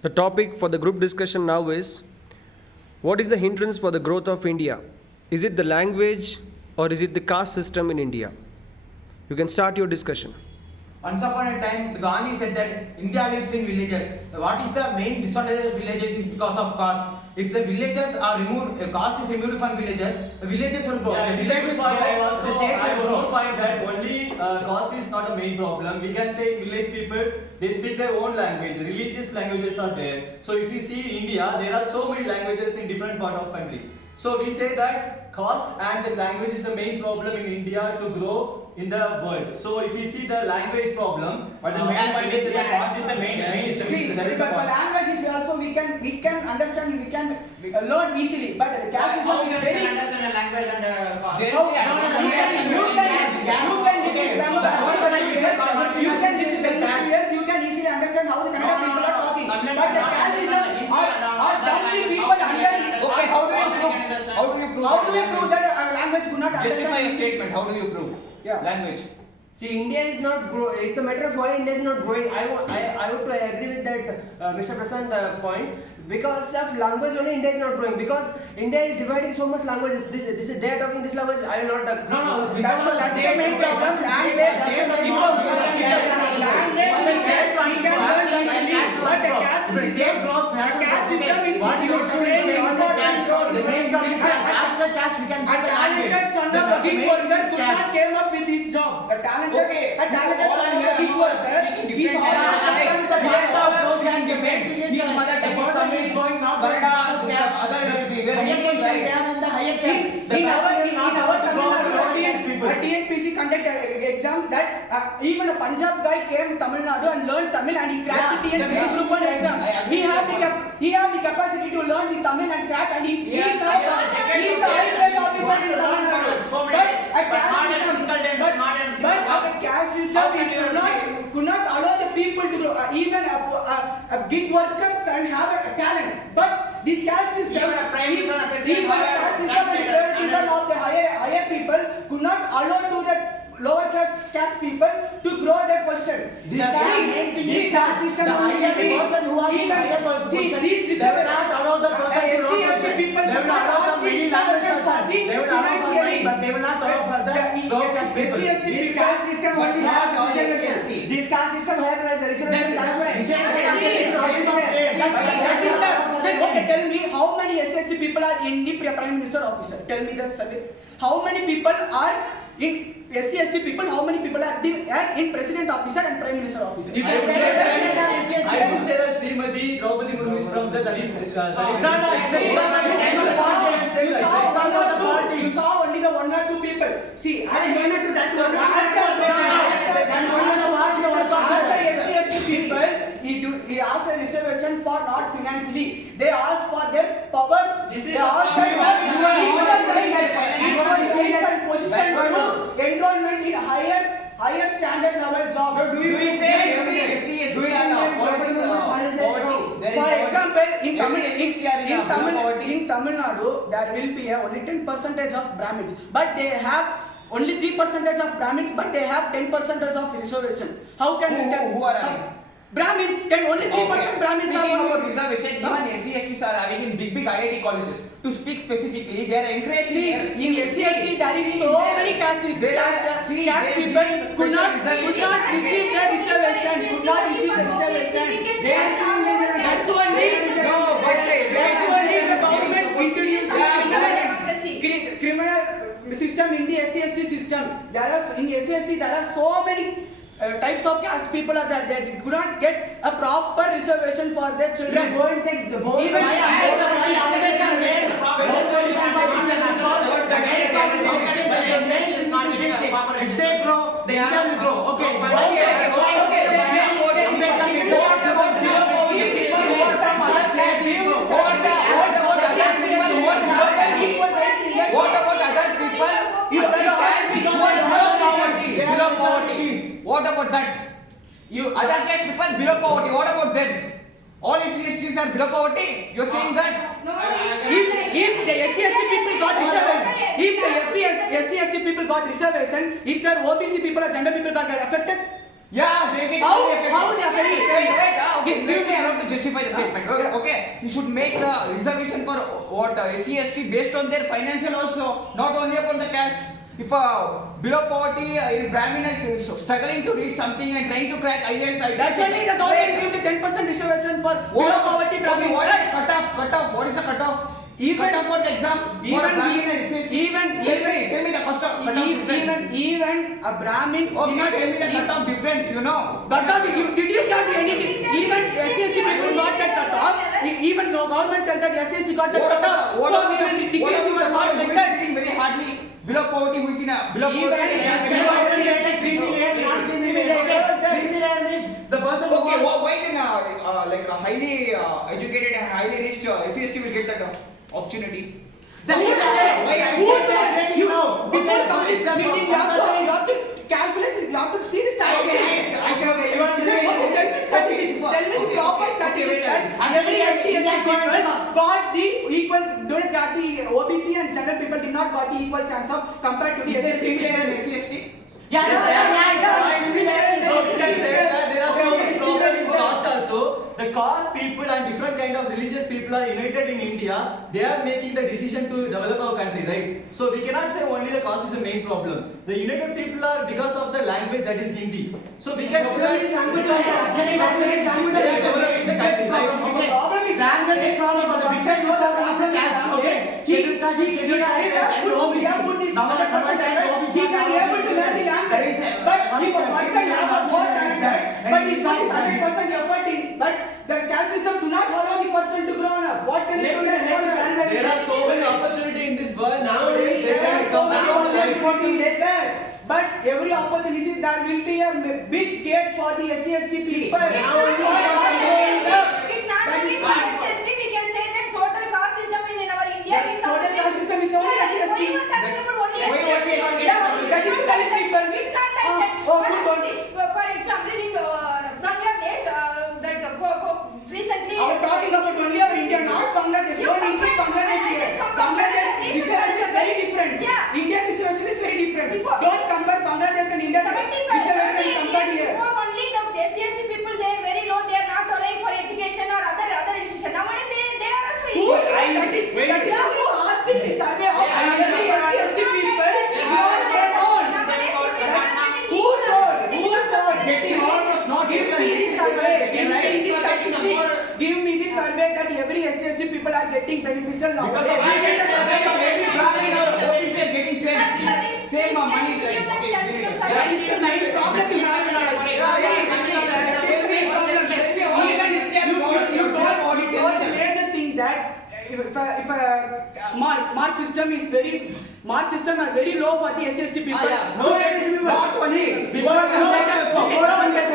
The topic for the group discussion now is, what is the hindrance for the growth of India? Is it the language or is it the caste system in India? You can start your discussion. Once upon a time, Gandhi said that India lives in villages. What is the main disadvantage of villages is because of caste. If the villages are removed, caste is removed from villages will grow. Yeah, Villages grow, the state I will will grow. point that only caste is not a main problem. We can say village people, they speak their own language. Religious languages are there. So if you see India, there are so many languages in different part of country. So we say that caste and the language is the main problem in India to grow in the world. So if you see the language problem, But the main point is that caste is the main system. See, There is a but caste. language is also we can understand, we can learn easily. But the caste How is you very. can understand a language and caste? How you can read this grammar. You can read this language. You can easily understand how the Kannada people are talking. But the caste is are dumping people under. Okay, how do you prove? How do you prove? How do you prove that a language could not understand? Justify your statement. How do you prove? Yeah. Language. See, India is not growing. It's a matter of why India is not growing. I would to agree with that, Mr. Prasant point. Because of language only, India is not growing. Because India is dividing so much languages. This is they are talking this language. I will not talk. No, That's the main problem. Language we can learn easily, but the caste system is not The main problem is after the caste we can a talented son of a gig worker could not came up with this job. A talented son of a gig worker is His mother tongue is Tamil, Kannada, other will be very English, right? in our Tamil Nadu, a TNPC conducted exam that even a Punjab guy came Tamil Nadu and learned Tamil and he cracked the TNPC group 1 exam. He have the capacity to learn the Tamil and crack, and he's the IAS officer in Tamil Nadu. But a caste system could not allow the people to grow. Even a gig workers and have a talent. But this caste system, Even a prime minister and a president even a have a caste system and favoritism of the higher people could not allow to the lower caste people to grow their position. This caste system the higher person who has the higher position, they will not allow the person to grow position. people They will not allow the middle class person. They will allow for money, but they will not allow for the low caste people. This caste system only have all reservation. SC. This caste system have reservation. That's why. Okay, tell me how many SST people are in the Prime Minister officer? Tell me the survey. How many people are in SC people? How many people are in President officer and Prime Minister officer? You I can would say say that I would say that Srimati Draupadi Murmu is from the Dalit. You saw only the 1 or 2 people. See, I am going to that one. SC people, he asked a reservation for not financially. They asked for their powers. This is They asked for position to enrollment in higher standard level jobs. Do you say every SC are poverty? For example, in Every SC are in poverty. Tamil Nadu, there will be only 10% of Brahmins, but they have only 3% of Brahmins, but they have 10% of reservation. How can we tell? Who are having? Brahmins, only 3% Brahmins Speaking are about reservation, even SC/STs are having in big IIT colleges. To speak specifically, they are encouraging. See, in SC/ST there is so many castes. Caste people could not receive their reservation. Could not receive the reservation. That's only the government introduced the criminal system in the SC/ST system. In SC/ST there are so many types of caste people are there. They could not get a proper reservation for their children. Go and check the board. Even if they grow, the India will grow. Okay. What about other people? Other caste people below poverty. What about that? Other caste people below poverty. What about them? All SCs are below poverty. You're saying that? If the SC/ST people got reservation, if the SC/ST people got reservation, if their OBC people or gender people got affected, Yeah, they get How- very affected. how they affected? Okay, let me allow to justify the statement. Okay, you should make the reservation for what SC ST based on their financial also, not only upon the caste. If below poverty, Brahmin is struggling to read something and trying to crack IAS, That's only the government give the 10% reservation for below poverty Okay, Brahmins. what is the cutoff? Cutoff. What is the cutoff? Even- cutoff for the exam. even- for Brahmin and SC. Tell me the cutoff difference. Even a Brahmins Okay, tell me the cutoff difference. You know. Cutoff, did you get anything? Even SCST people got that cutoff. Even though government tell that SCST got that cutoff. What So about we will the decrease what the about mark who like is that. sitting very hardly below poverty? Who is in a below Even- poverty? The person Okay, why then like a highly educated and highly rich SC/ST will get that opportunity? Who told you? Before coming this meeting, you have to calculate this. You have to see the statistics. Okay, Tell me statistics. Tell me the proper statistics that every SC people got the equal, don't got the OBC and general people did not got the equal chance of compared to the Is there SC criminal people. and SC/ST? Yeah. So we can say that there are so many problems in caste also. The caste people and different kind of religious people are united in India. They are making the decision to develop our country, right? So we cannot say only the caste is the main problem. The united people are because of the language that is Hindi. So we can say that Language they are developing the country, right? problem is language is problem, but the business is the reason caste. Okay. He have put this he can able to learn the language, but if a person have a more talent, but he put his 100% effort in, but the caste system do not allow the person to grow up. What can he do? There are so many opportunity in this world nowadays. They There can are so come many out like opportunities there. But every opportunity there will be a big gate for the SC/ST people. It's not That only is for SSC, we can say that total caste system in our India Yeah, is total something- caste system is only Yeah, SC/ST. only one tax people, only Why SC/ST. only SC/ST? Yeah, That is it's Dalit not people. It's not like Oh, that. oh, But good one. for example, in Bangladesh, that recently. I'm talking about only our India, not Bangladesh. You Don't include compare- Bangladesh I here. just compare Bangladesh Bangladesh reservation is very different. Yeah. Indian reservation is very different. Before- Don't compare Bangladesh and Indian 75, reservation 78 compared years here. before only the SC/ST people, they are very low, they are not allowing for education or other institution. Nowadays they are also Who? That is you asking the survey of every SC/ST people. You are their own. Who told? Getting almost not Give even me the SC survey. people Give getting me the right. statistics. Give me the survey that every SC/ST people are getting beneficial now. Because of Every Brahmin or OBC is getting same money. That is the main problem we have in our country. That is the main problem. Even you told the major thing that if a mark system is mark system are very low for the SC/ST people. Yeah. No SC people. Not only. Lower caste people have to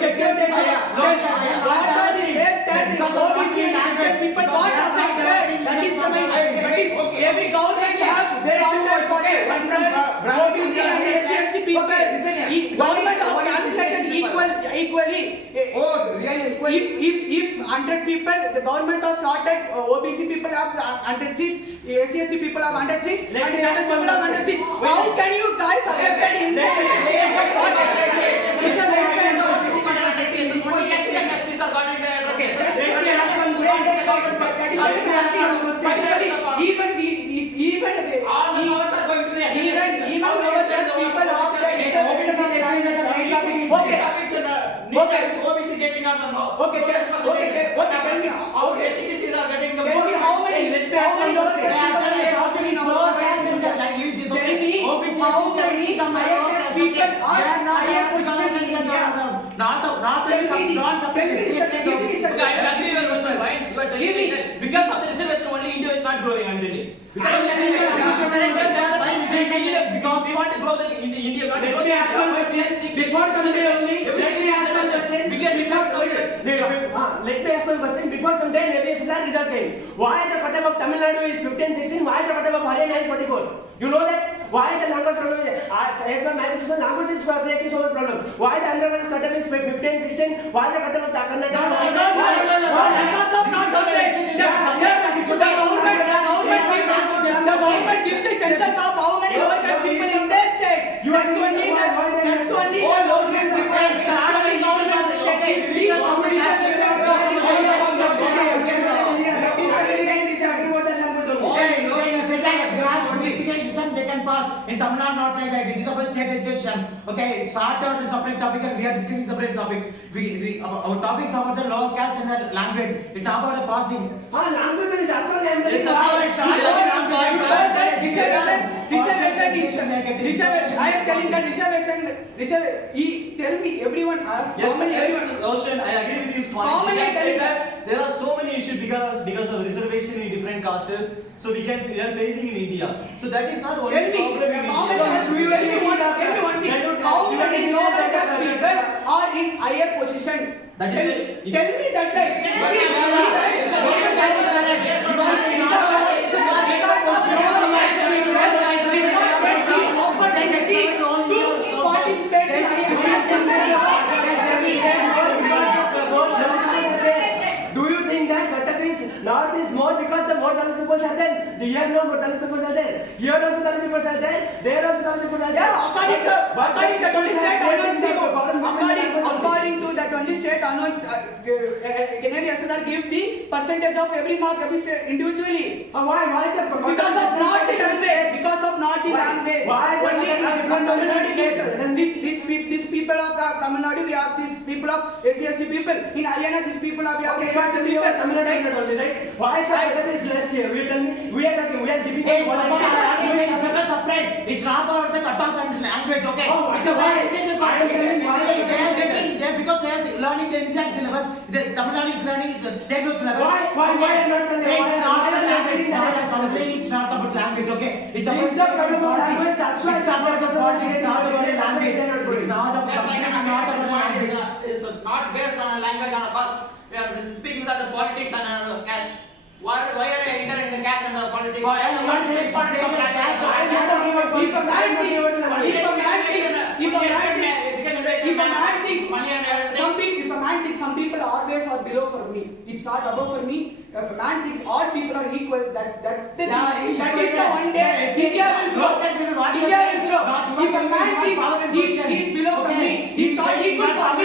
secure their job. What are the ways that the OBC and general people got affected? That is the main. That is every government have their own OBC and SC/ST people. Government have calculated equally. Oh, really? If 100 people, the government has started OBC people have 100 seats, SC/ST people have 100 seats, and general people have 100 seats. How can you guys affected in Because of the reservation only India is not growing, I'm telling. Because we want to grow the India. Let me ask one question. Before Sunday only, let me ask one question. question. Because it was counted. Let me ask one question. Before some time, ABSSR result came. Why the cutoff of Tamil Nadu is 15, 16? Why the cutoff of Haryana is 44? You know that? Why the language problem is? As per my question, language is creating so much problem. Why the Andhra Pradesh cutoff is 15, 16? Why the cutoff of Karnataka? Because of not coverage. The government gives the census of how many lower caste people in their state. That's only the lower caste people. That's only government that gives the they can pass. In Tamil Nadu, not like that. It is about state education. Okay, it's started on separate topic and we are discussing separate topics. Our topics are about the lower caste and the language. It's not about the passing. Language is also language. Yes, sir. Reservation. I am telling that reservation. Tell me, everyone asked. Yes, Roshan, I agree with this point. How We many can say times- that there are so many issues because of reservation in different castes. So we are facing in India. So that is not only Tell me, problem in how India. many one thing. How many lower caste people are in higher position? That is it. Tell me that Do you think that cutoff is north is more because the more Dalit people are there? Here no more Dalit people are there. Here also Dalit people are there. There also Dalit people are there. Yeah, according to the 20 state according to the 20 state Canadian SSR give the percentage of every mark every state individually. Why the Because of not the language. Because of not the language. Why the Only Tamil Nadu gives. And these people of Tamil Nadu, we have these people of SC/ST people. In Haryana, these people are we have Okay, SC/ST people. Tamil Nadu only, right? Why the cutoff is less here? We tell me. We are talking. We are giving. Hey, it's separate. It's not about the cutoff and language, okay? Oh, It's about why? education. Why are you telling me? Because they are learning the inside syllabus. Tamil Nadu is learning the state syllabus. Why I'm not telling you? It's Why not I'm about not language. telling It's not that? about language. It's not about language, okay? It's about It's not about language. That's why It's about the politics. It's not about That's why language. they're not good. It's not about Just like not about language. it's not based on a language on a caste. We are speaking about the politics and caste. Why are you entering the caste and the politics? Why are you entering the caste? If a man thinks some people always are below for me, it's not above for me. If a man thinks all people are equal, that is the one day India will grow. India will grow. If a man thinks he is below for me, he's not equal for me.